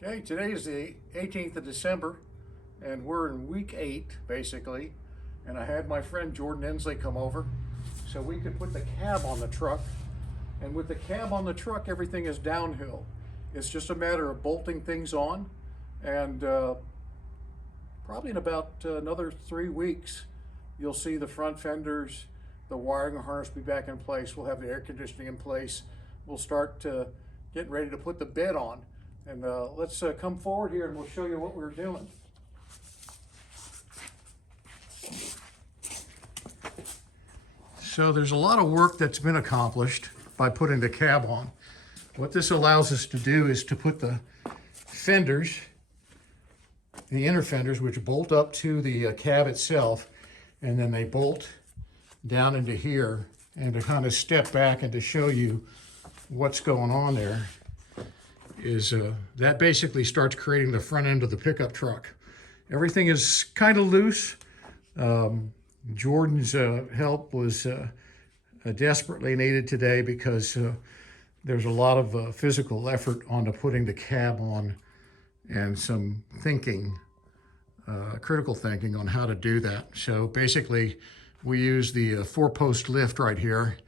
Okay, today is the 18th of December, and we're in week 8, basically. And I had my friend Jordan Inslee come over so we could put the cab on the truck. And with the cab on the truck, everything is downhill. It's just a matter of bolting things on, and probably in about another 3 weeks, you'll see the front fenders, the wiring harness be back in place. We'll have the air conditioning in place. We'll start getting ready to put the bed on. And let's come forward here and we'll show you what we're doing. So there's a lot of work that's been accomplished by putting the cab on. What this allows us to do is to put the fenders, the inner fenders, which bolt up to the cab itself, and then they bolt down into here, and to kind of step back and to show you what's going on there is that basically starts creating the front end of the pickup truck. Everything is kind of loose. Jordan's help was desperately needed today because there's a lot of physical effort onto putting the cab on and some thinking, critical thinking on how to do that. So basically we use the 4-post lift right here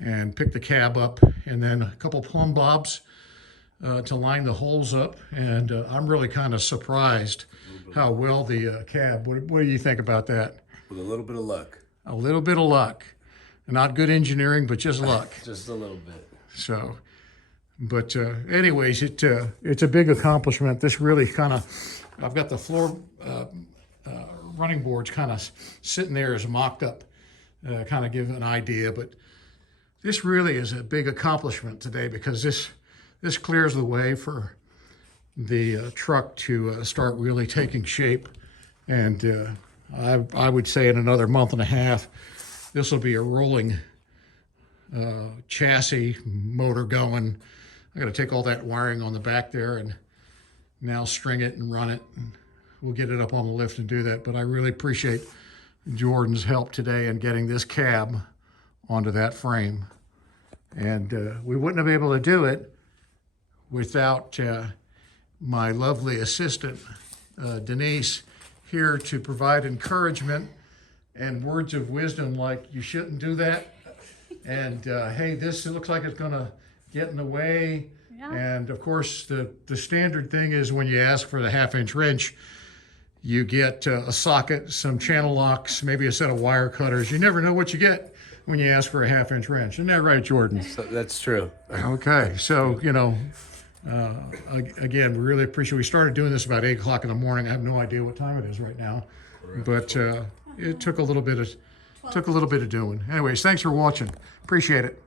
and pick the cab up, and then a couple plumb bobs to line the holes up. And I'm really kind of surprised how well the cab, what do you think about that? With a little bit of luck. A little bit of luck. Not good engineering, but just luck. Just a little bit. So, but anyways, it's a big accomplishment. This really kind of, I've got the floor running boards kind of sitting there as mocked up, kind of give an idea, but this really is a big accomplishment today because this clears the way for the truck to start really taking shape. And I would say in another month and a half, this will be a rolling chassis motor going. I got to take all that wiring on the back there and now string it and run it. And we'll get it up on the lift and do that. But I really appreciate Jordan's help today in getting this cab onto that frame. And we wouldn't have been able to do it without my lovely assistant, Denise, here to provide encouragement and words of wisdom like, you shouldn't do that. And hey, this looks like it's gonna get in the way. Yeah. And of course, the standard thing is when you ask for the 1/2-inch wrench, you get a socket, some channel locks, maybe a set of wire cutters. You never know what you get when you ask for a 1/2-inch wrench. Isn't that right, Jordan? So that's true. Okay, so, you know, again, we really appreciate, we started doing this about 8 o'clock in the morning. I have no idea what time it is right now, but it took a little bit of doing. Anyways, thanks for watching. Appreciate it.